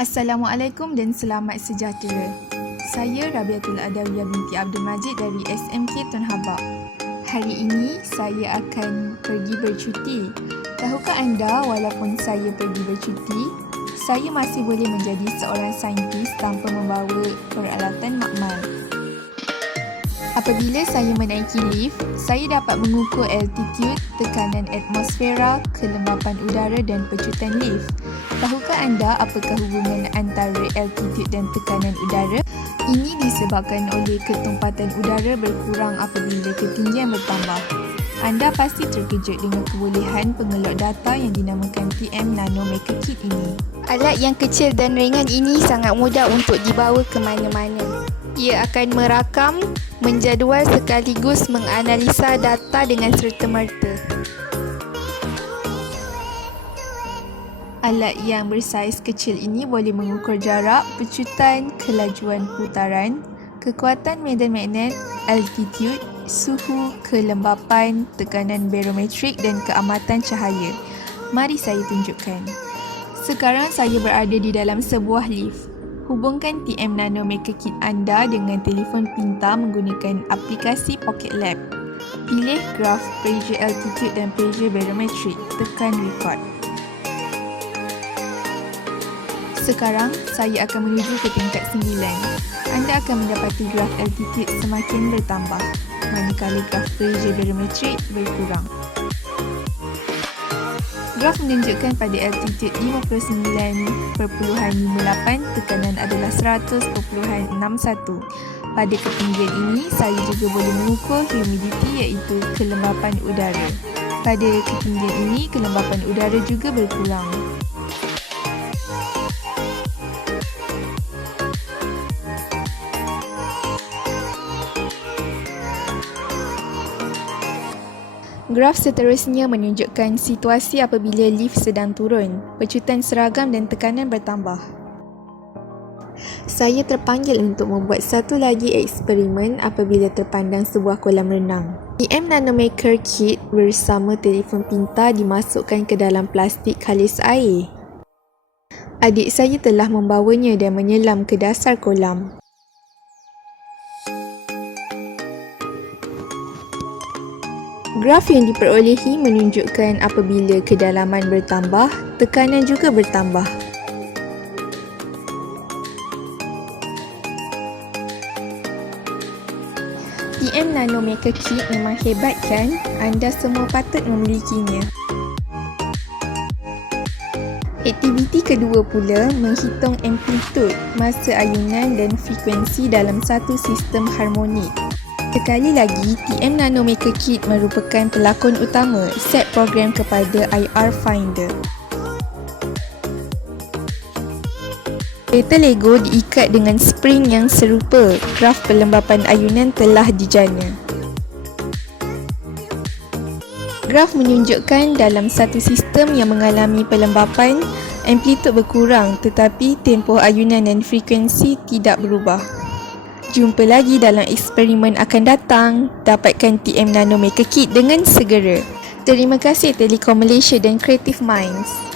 Assalamualaikum dan selamat sejahtera. Saya Rabiatul Adawiyah binti Abdul Majid dari SMK Tun Habaq. Hari ini saya akan pergi bercuti. Tahukah anda walaupun saya pergi bercuti, saya masih boleh menjadi seorang saintis tanpa membawa peralatan makmal. Apabila saya menaiki lift, saya dapat mengukur altitude, tekanan atmosfera, kelembapan udara dan pecutan lift. Tahukah anda apakah hubungan antara altitude dan tekanan udara? Ini disebabkan oleh ketumpatan udara berkurang apabila ketinggian bertambah. Anda pasti terkejut dengan kebolehan pengelok data yang dinamakan TM Nano Maker Kit ini. Alat yang kecil dan ringan ini sangat mudah untuk dibawa ke mana-mana. Ia akan merakam, menjadual sekaligus menganalisa data dengan serta-merta. Alat yang bersaiz kecil ini boleh mengukur jarak, pecutan, kelajuan putaran, kekuatan medan magnet, altitude, suhu, kelembapan, tekanan barometrik dan keamatan cahaya. Mari saya tunjukkan. Sekarang saya berada di dalam sebuah lift. Hubungkan TM Nano Maker Kit anda dengan telefon pintar menggunakan aplikasi Pocket Lab. Pilih graf pressure altitude dan pressure barometrik. Tekan record. Sekarang, saya akan menuju ke tingkat 9. Anda akan mendapati graf altitude semakin bertambah, manakala graf pressure barometrik berkurang. Graf menunjukkan pada altitude 59.58 tekanan adalah 100.61. Pada ketinggian ini, saya juga boleh mengukur humidity iaitu kelembapan udara. Pada ketinggian ini, kelembapan udara juga berkurang. Graf seterusnya menunjukkan situasi apabila lift sedang turun, pecutan seragam dan tekanan bertambah. Saya terpanggil untuk membuat satu lagi eksperimen apabila terpandang sebuah kolam renang. TM Nano Maker Kit bersama telefon pintar dimasukkan ke dalam plastik kalis air. Adik saya telah membawanya dan menyelam ke dasar kolam. Graf yang diperolehi menunjukkan apabila kedalaman bertambah, tekanan juga bertambah. TM Nano Maker Kit memang hebat kan? Anda semua patut memilikinya. Aktiviti kedua pula menghitung amplitude, masa ayunan dan frekuensi dalam satu sistem harmonik. Sekali lagi, TM Nano Maker Kit merupakan pelakon utama set program kepada IR Finder. Kereta Lego diikat dengan spring yang serupa. Graf pelembapan ayunan telah dijana. Graf menunjukkan dalam satu sistem yang mengalami pelembapan, amplitude berkurang tetapi tempoh ayunan dan frekuensi tidak berubah. Jumpa lagi dalam eksperimen akan datang. Dapatkan TM Nano Maker Kit dengan segera. Terima kasih Telekom Malaysia dan Creative Minds.